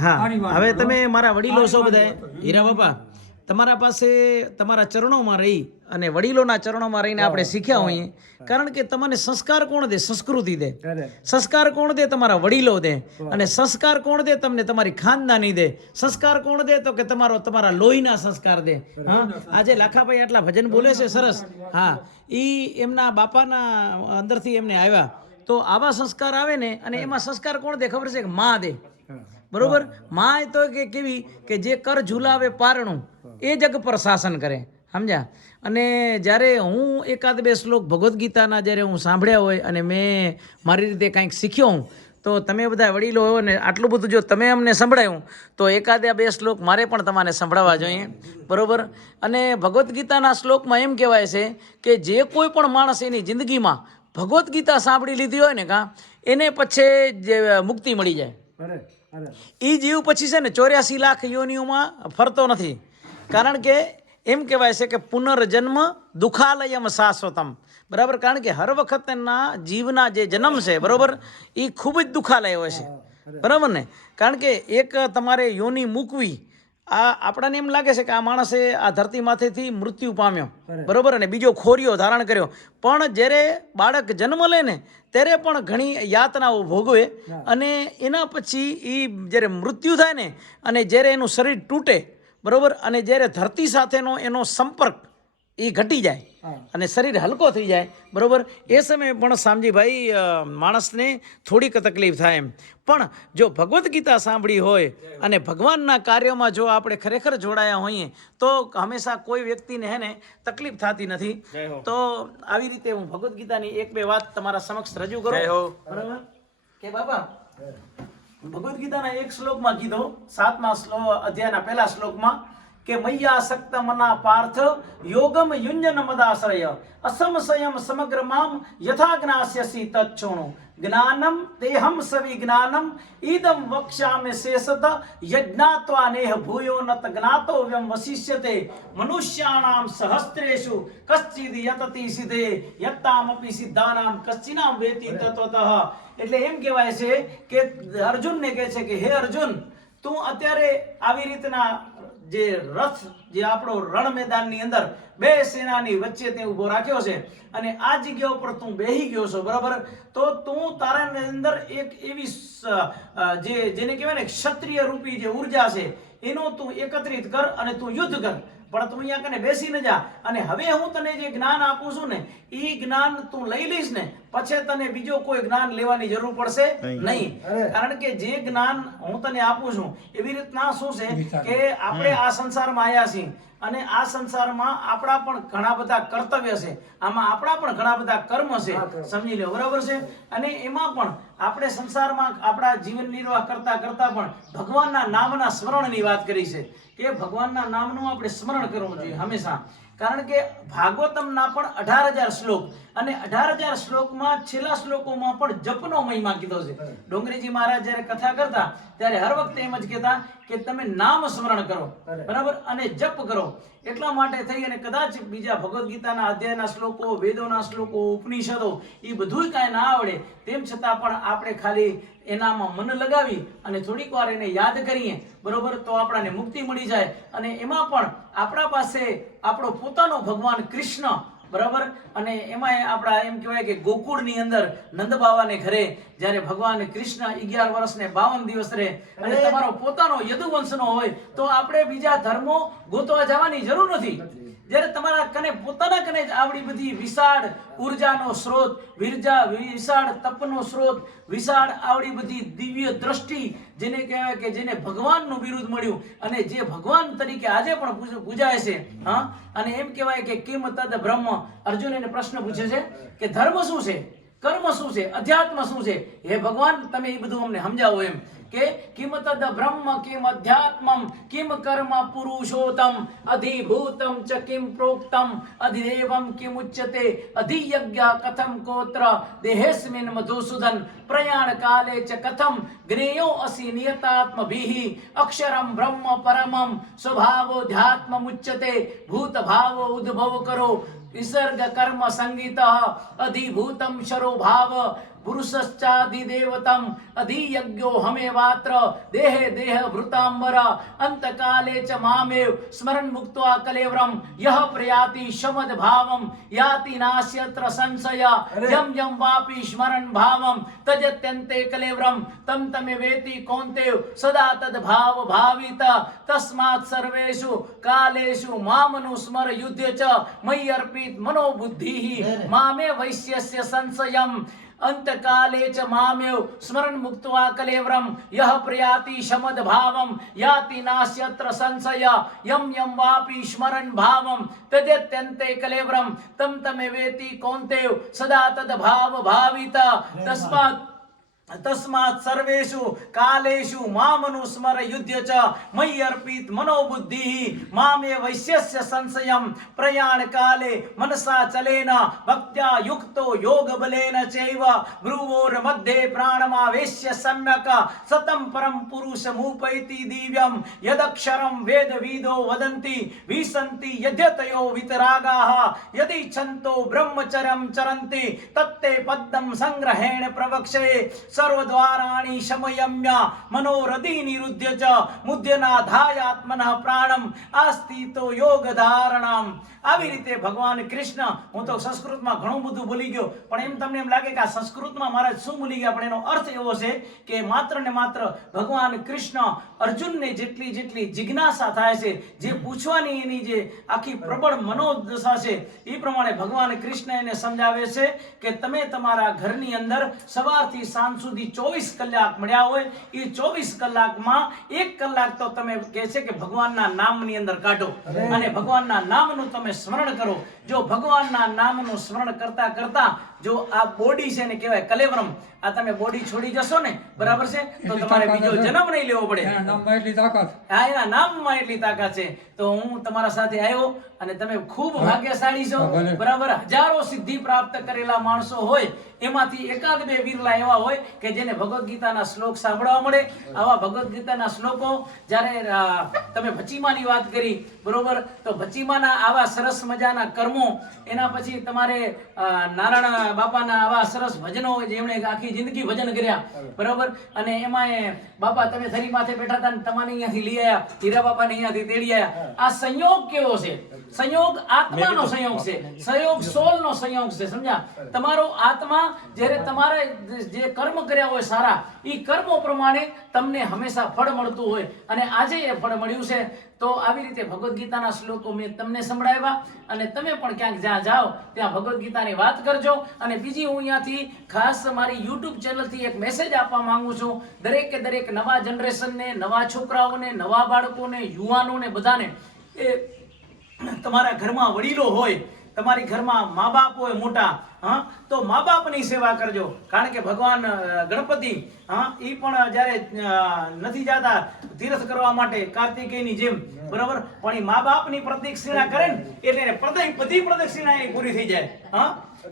હા હવે તમે મારા વડીલો છો બધા હીરા બાપા તમારા પાસે તમારા ચરણોમાં રહી અને વડીલોના ચરણોમાં રહીને આપણે શીખ્યા હોઈએ કારણ કે તમને સંસ્કાર કોણ દે સંસ્કૃતિ દે સંસ્કાર કોણ દે તમારા વડીલો દે અને સંસ્કાર કોણ દે તમને તમારી ખાનદાની દે સંસ્કાર કોણ દે તો કે તમારા લોહીના સંસ્કાર દે હા આજે લાખાભાઈ આટલા ભજન બોલે છે સરસ હા ઈ એમના બાપાના અંદરથી એમને આવ્યા તો આવા સંસ્કાર આવે ને અને એમાં સંસ્કાર કોણ દે ખબર છે કે માં દે બરોબર માં તો કે કેવી કે જે કર ઝુલાવે પારણું એ જગ પર શાસન કરે સમજ્યા અને જ્યારે હું એકાદ બે શ્લોક ભગવદ્ ગીતાના જ્યારે હું સાંભળ્યા હોય અને મેં મારી રીતે કાંઈક શીખ્યો હું તો તમે બધા વડીલો હો ને આટલું બધું જો તમે અમને સંભળાયું તો એકાદા બે શ્લોક મારે પણ તમારે સંભળાવવા જોઈએ બરોબર અને ભગવદ્ ગીતાના શ્લોકમાં એમ કહેવાય છે કે જે કોઈ પણ માણસ એની જિંદગીમાં ભગવદ્ ગીતા સાંભળી લીધી હોય ને એને પછી જે મુક્તિ મળી જાય એ જીવ પછી છે ને 84 લાખ યોનિઓમાં ફરતો નથી કારણ કે એમ કહેવાય છે કે પુનર્જન્મ દુઃખાલયમ શાશ્વતમ બરાબર કારણ કે હર વખતના જીવના જે જન્મ છે બરાબર એ ખૂબ જ દુઃખાલય હોય છે બરાબર ને કારણ કે એક તમારે યોની મૂકવી આ આપણાને એમ લાગે છે કે આ માણસે આ ધરતી માથેથી મૃત્યુ પામ્યો બરોબર અને બીજો ખોરિયો ધારણ કર્યો પણ જ્યારે બાળક જન્મ લે ને ત્યારે પણ ઘણી યાતનાઓ ભોગવે અને એના પછી એ જ્યારે મૃત્યુ થાય ને અને જ્યારે એનું શરીર તૂટે બરોબર અને જ્યારે ધરતી સાથેનો એનો સંપર્ક એ ઘટી જાય અને શરીર હલકો થઈ જાય બરોબર એ સમયે પણ શામજીભાઈ માણસને થોડીક તકલીફ થાય એમ પણ જો ભગવદ્ ગીતા સાંભળી હોય અને ભગવાનના કાર્યોમાં જો આપણે ખરેખર જોડાયા હોઈએ તો હંમેશા કોઈ વ્યક્તિને હે ને તકલીફ થતી નથી તો આવી રીતે હું ભગવદ્ ગીતાની એક બે વાત તમારા સમક્ષ રજૂ કરું બરાબર કે બાપા ભગવદ્ ગીતાના એક શ્લોકમાં કીધો 7મા અધ્યાયના પહેલા શ્લોકમાં કે મૈયા સક્ત મના પાર્થ યોગમ યુંજન મદાશ્રય અસમસયમ સમગ્ર મામ યથા જ્ઞાસ્યસી તચ્છોણો જ્ઞાનમ તેહમ સવિજ્ઞાનમ ઈદમ વક્ષ્યામિ શેષત યજ્ઞાત્વા નેહ ભૂયો નત જ્ઞાતવ્યમ વસિષ્યતે મનુષ્યાણામ સહસ્ત્રેષુ કશ્ચિદ યતતિ સિદ્ધે યત્તામપી સિદ્ધાનામ કશ્ચિનામ વેતિ તત્વતઃ એટલે એમ કહેવાય છે કે અર્જુનને કહે છે કે હે અર્જુન તું અત્યારે આવી રીતના જે રથ જે આપણો રણ મેદાનની અંદર બે સેનાની વચ્ચે તે ઊભો રાખ્યો છે અને આ જગ્યા ઉપર તું બેહી ગયો છો બરાબર તો તું તારા અંદર એક એવી જેને કહેવાય ને ક્ષત્રિય રૂપી જે ઉર્જા છે એનો તું એકત્રિત કર અને તું યુદ્ધ કર પણ તું અહીંયા કને બેસી ન જા અને હવે હું તને જે જ્ઞાન આપું છું ને એ જ્ઞાન તું લઈ લઈશ ને પછી તને બીજો કોઈ જ્ઞાન લેવાની જરૂર પડશે નહીં કારણ કે જે જ્ઞાન હું તને આપું છું એવી રીતના શું છે કે આપણે આ સંસારમાં આવ્યા છીએ અને આ સંસારમાં આપણા પણ ઘણા બધા કર્તવ્ય છે આમાં આપણા પણ ઘણા બધા કર્મ છે સમજી લો બરાબર છે અને એમાં પણ આપણે સંસારમાં આપણા જીવન નિર્વાહ કરતા કરતા પણ ભગવાનના નામના સ્મરણની વાત કરી છે કે ભગવાનના નામનું આપણે સ્મરણ કરવું જોઈએ હંમેશા કારણ કે ભાગવતમના પણ 18,000 શ્લોક અને 18,000 શ્લોકમાં છેલ્લા શ્લોકોમાં પણ જપનો મહિમા કીધો છે ડોંગરીજી મહારાજ જ્યારે કથા કરતા ત્યારે હર વખતે એમ જ કહેતા કે તમે નામ સ્મરણ કરો બરાબર અને જપ કરો એટલા માટે થઈ અને કદાચ બીજા ભગવદ્ ગીતાના અધ્યાયના શ્લોકો વેદોના શ્લોકો ઉપનિષદો એ બધું કાંઈ ના આવડે તેમ છતાં પણ આપણે ખાલી એનામાં મન લગાવી અને થોડીક વાર એને યાદ કરીએ બરોબર તો આપણને મુક્તિ મળી જાય અને એમાં પણ આપણા પાસે આપણો પોતાનો ભગવાન કૃષ્ણ બરાબર અને એમાં આપણા એમ કહેવાય કે ગોકુળની અંદર નંદ બાવાને ઘરે જ્યારે ભગવાન કૃષ્ણ 11 વર્ષ ને 52 દિવસ રહે અને તમારો પોતાનો યદુવંશનો હોય તો આપણે બીજા ધર્મો ગોતવા જવાની જરૂર નથી જ્યારે તમારા કને પોતાના કને જ આવડી બધી વિશાળ ઉર્જાનો સ્ત્રોત વિશાળ તપનો સ્ત્રોત વિશાળ આવડી બધી દિવ્ય દ્રષ્ટિ જેને કહેવાય કે જેને ભગવાનનું બિરુદ મળ્યું અને જે ભગવાન તરીકે આજે પણ પૂજાય છે હા અને એમ કહેવાય કે કિમ તદ બ્રહ્મ અર્જુન એને પ્રશ્ન પૂછે છે કે ધર્મ શું છે કર્મ શું છે અધ્યાત્મ શું છે હે ભગવાન તમે એ બધું અમને સમજાવો એમ કે કિમ તદ બ્રહ્મ કિમ અધ્યાત્મમ કિમ કર્મ પુરુષોત્તમ અધિભૂતમ ચ કિમ પ્રોક્તમ અધિદેવમ કિમ ઉચ્યતે અધિયજ્ઞ કથમ કોત્ર દેહેસ્મિન મધુસૂદન પ્રયાણ કાલે ચ કથમ જ્ઞેયો અસી નિયતાત્મભિઃ અક્ષરમ બ્રહ્મ પરમમ સ્વભાવો ધ્યાત્મમ ઉચ્યતે ભૂત ભાવો ઉદ્ભવ કરો વિસર્ગ કર્મ સંગીત અધિભૂતમ શરો ભાવ પુરુષશ્ચાધિદેવતમ અધિયજ્ઞો હમેવાત્ર દેહે દેહ વૃતાંબર અંતકાલે ચ મામેવ સ્મરણ મુક્ત્વા કલેવરમ યહ પ્રયાતિ શમદ ભાવમ યાતિ નાસ્યત્ર સંશય યમ યમ વાપી સ્મરણ ભાવમ તજત્યંતે કલેવરમ તમ તમે વેતિ કૌંતેય સદા તદ ભાવ ભાવિત તસ્માત સર્વેષુ કાલેષુ મામનુ સ્મર યુધ્ય ચ મય્ય અર્પિત મનોબુદ્ધિ મામે વૈશ્યસ્ય સંશયમ અંતકાલે ચ મામેવ સ્મરણ મુક્ત્વા કલેવરમ યહ પ્રયાતિ શમદ ભાવમ યાતિ નાસ્યત્ર સંશય યમ યમ વાપી સ્મરણ ભાવમ તજત્યંતે કલેવરમ તમ તમે વેતિ કૌંતેય સદા તદ ભાવ ભાવિત તસ્માત સર્વેષુ કાલેષુ મામનુ સ્મર યુધ્ય ચ મય્ય અર્પિત મનોબુદ્ધિ મામે વૈશ્યસ્ય સંશયમ પ્રયાણ કાલે મનસા ચલેન ભક્ત્યા યુક્તો યોગ બલેન ચૈવ ભ્રુવોર મધ્યે પ્રાણમાવેશ્ય સમ્યક સતમ પરમ પુરુષમુપૈતિ દિવ્યમ યદક્ષરમ વેદ વિદો વદંતિ વિસંતિ યદ્યતયો વિતરાગાઃ યદિ છંતો બ્રહ્મચર્યમ ચરંતિ તત્તે પદ્મં સંગ્रहेण પ્રવક્ષે સર્વદ્વારાણી શમયમ્ય મનોરધિ નિરુદ્ધ ચ મુદ્યનાધાયાત્મનઃ પ્રાણમ આસ્થિતો યોગ ધારણમ. આવી રીતે ભગવાન કૃષ્ણ, હું તો સંસ્કૃતમાં ઘણું બધું ભૂલી ગયો, પણ એમ તમને એમ લાગે કે આ સંસ્કૃતમાં મારા શું ભૂલી ગયા, પણ એનો અર્થ એવો છે કે માત્ર ને માત્ર ભગવાન કૃષ્ણ અર્જુનને જેટલી જેટલી જિજ્ઞાસા થાય છે, જે પૂછવાની એની જે આખી પ્રબળ મનોદશા છે, એ પ્રમાણે ભગવાન કૃષ્ણ એને સમજાવે છે કે તમે તમારા ઘરની અંદર સવારથી સાંજ સુધી 24 કલાક મળ્યા હોય, એ 24 કલાકમાં 1 કલાક તો તમે કહે છે કે ભગવાનના નામની અંદર કાઢો અને ભગવાનના નામનું તમે સ્મરણ કરો. જો ભગવાનના નામનું સ્મરણ કરતા કરતા જો આ બોડી છે ને કહેવાય કલેવરમ, આ તમે બોડી છોડી જશો ને, બરાબર છે, તો તમારે બીજો જન્મ નહીં લેવો પડે. એના નામમાં એટલી તાકાત છે. તો હું તમારા સાથે આવ્યો અને તમે ખૂબ ભાગ્યશાળી છો, બરાબર. હજારો સિદ્ધિ પ્રાપ્ત કરેલા માણસો હોય, એમાંથી એકાદ બે વિરલા એવા હોય કે જેને ભગવદ્ ગીતાના શ્લોક સાંભળવા મળે. આવા ભગવદ્ ગીતાના શ્લોકો જ્યારે તમે ભચીમાની વાત કરી, બરોબર, તો ભચીમાના આવા સરસ મજાના કર્મો, એના પછી તમારે નારાયણ બાપાના આવા સરસ ભજનો જેમણે આખી જિંદગી ભજન કર્યા, બરોબર, અને એમાં બાપા તમે ધરી માથે બેઠા હતા ને તમારે અહીંયાથી લઈ આવ્યા, હીરા બાપાને અહીંયાથી તેડી આવ્યા. આ સંયોગ કેવો છે? સંયોગ આત્માનો સંયોગ છે, સંયોગ સોલનો સંયોગ છે, સમજ્યા? તમારો આત્મા જ્યારે તમારે જે કર્મ કર્યા હોય સારા, એ કર્મો પ્રમાણે તમને હંમેશા ફળ મળતું હોય, અને આજે એ ફળ મળ્યું છે. તો આવી રીતે ભગવદ્ ગીતાના શ્લોકો મેં તમને સંભળાવ્યા, અને તમે પણ ક્યાંક જ્યાં જાઓ ત્યાં ભગવદ્ ગીતાની વાત કરજો. અને બીજી હું અહીંયાથી ખાસ મારી યુટ્યુબ ચેનલથી એક મેસેજ આપવા માંગુ છું દરેકે દરેક નવા જનરેશનને, નવા છોકરાઓને, નવા બાળકોને, યુવાનોને, બધાને. એ તમારા ઘરમાં વડીલો હોય, તમારી ઘરમાં મા બાપ હોય મોટા, તો મા બાપની સેવા કરજો. કારણ કે ભગવાન ગણપતિ એ પણ જ્યારે નથી જતા તીર્થ કરવા માટે કાર્તિકેયની જેમ, બરાબર, પણ એ મા બાપની પ્રદક્ષિણા કરે ને એટલે બધી પ્રદક્ષિણા એની પૂરી થઈ જાય.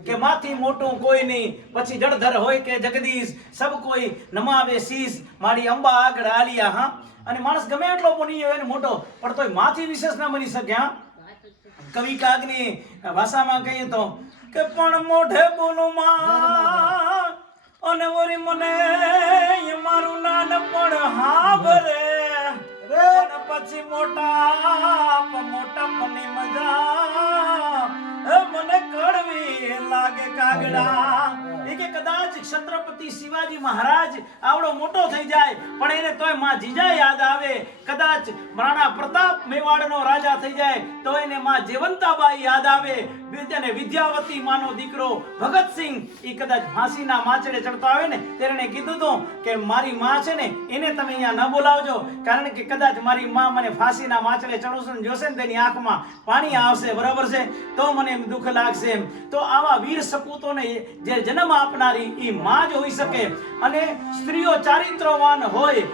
કે માથી મોટું કોઈ નહીં, પછી જળધર હોય કે જગદીશ, સબ કોઈ નમાવે શીશ, મારી અંબા આગળ આલિયા. અને માણસ ગમે એટલો બની હોય ને મોટો, પણ તોય માથી વિશેષ ના બની શકે. કવિ કાગની ભાષામાં કહીએ તો કે પણ મોઢે બોલું માં અને વરી મને મારું નાનપણ હાભરે, પણ પછી મોટા મની મજા મને કડવી લાગે કાગડા. એ કે કદાચ છત્રપતિ શિવાજી મહારાજ આવડો મોટો થઈ જાય પણ એને તોય માં જીજા યાદ આવે. કદાચ રાણા પ્રતાપ મેવાડનો રાજા થઈ જાય તો એને માં જેવંતાબાઈ યાદ આવે. અને વિદ્યાવતી માનો દીકરો ભગતસિંહ એ કદાચ ફાંસીના માચડે ચડતો આવે ને ત્યારે એને કીધું હતું કે મારી માં છે ને એને તમે અહીંયા ન બોલાવજો, કારણ કે કદાચ મારી માં મને ફાંસીના માચડે ચડવશે ને જોશે ને તેની આંખમાં પાણી આવશે, બરાબર છે, તો મને એમ દુઃખ લાગશે. તો આવા વીર સપૂતોને જે જન્મ આપનારી એ માં જ હોઈ શકે. અને સ્ત્રીઓ ચારિત્રવાન હોય,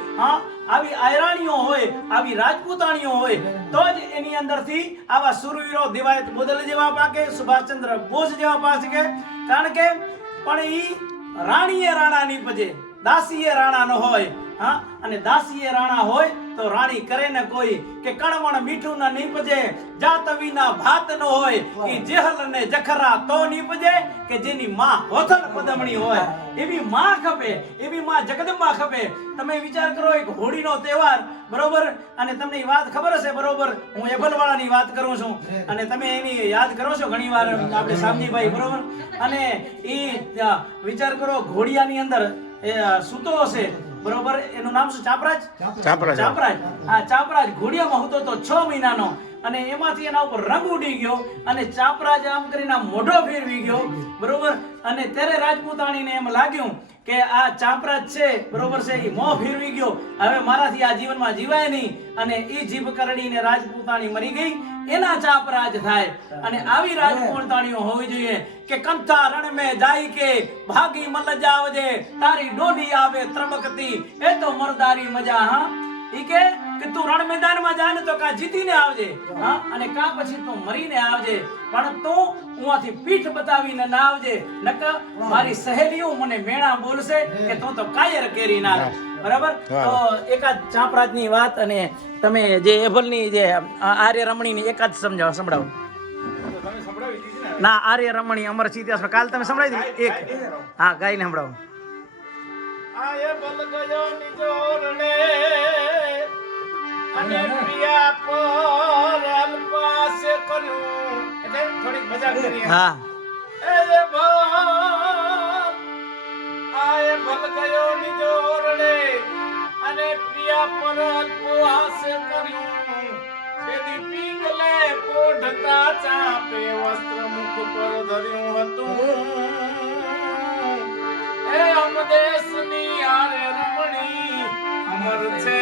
આવી આયરાણીઓ હોય, આવી રાજપૂતાણીઓ હોય, તો જ એની અંદરથી આવા સુરવીરો દેવાયત બોદલ જેવા પાકે, સુભાષચંદ્ર બોઝ જેવા પાકે. કારણ કે પણ ઈ રાણીએ રાણા ની પજે, દાસીએ રાણા ન હોય, હા અને દાસીએ રાણા હોય તો રાણી કરે ને કોઈ કે કણવણ મીઠું ના નીપજે જાત વિના ભાત ન હોય ઈ જેહલ ને જખરા તો નીપજે કે જેની માં હોથલ પદમણી હોય એવી માં ખપે, એવી માં જગદંબા ખપે. તમે વિચાર કરો એક હોળીનો તહેવાર, બરોબર, અને તમને એ વાત ખબર હશે, બરોબર, હું એબલવાળાની વાત કરું છું અને તમે એની યાદ કરો છો ઘણીવાર આપણે સામજીભાઈ, બરોબર, અને ઈ વિચાર કરો ઘોડિયાની અંદર સૂતો હશે, બરોબર, એનું નામ શું? ચાપરાજ. ચાપરાજ. હા, ચાપરાજ ઘોડિયામાં હતો તો 6 મહિનાનો અને એમાંથી એના ઉપર રંગ ઉડી ગયો અને ચાપરાજ આમ કરીને મોઢો ફેરવી ગયો, બરોબર, અને ત્યારે રાજપૂતાણીને એમ લાગ્યું કે આ ચાપરાજ છે, બરોબર છે, એ મોં ફેરવી ગયો, હવે મારાથી આ જીવનમાં જીવાય નહીં, અને એ જીભ કરડીને રાજપૂતાણી મરી ગઈ, એના ચાપરાજ થાય. અને આવી રાજપૂતાણીઓ હોવી જોઈએ કે કંથા રણ મેં જાય કે ભાગી મલ જાવજે તારી ડોલી આવે ત્રબકતી એ તો મરદારી મજા. હા, ઈ કે તું રણ મેદાનમાં જા ને તો કા જીતીને આવજે, હા, અને કા પછી તું મરીને આવજે, પણ તું ઉવાથી પીઠ બતાવીને ના આવજે, નકર મારી સહેલીઓ મને મેણા બોલશે કે તું તો કાયર કેરી ના. બરાબર. તો એકાદ ચાપરાજની વાત અને તમે જે એભલની જે આર્ય રમણીની એકાદ સંભળાવો. ના, આર્ય રમણી અમરસિંહ ઇતિહાસ કાલ તમે સંભળાવી દીધી એક. હા, ગાઈને સંભળાવો. આય બલ ગયો નિજોરણે અને પ્રિયા પર અલ્પાસે કર્યું, એટલે થોડીક મજાક કરી. હા, એ ભલ આય બલ ગયો નિજોરણે અને પ્રિયા પર અલ્પાસે કર્યું, તેદી પીગલે પોઢતા ચાપે વસ્ત્ર મુખ પર ધર્યું હતું. એ અમદેશની આરે રમણી અમર છે.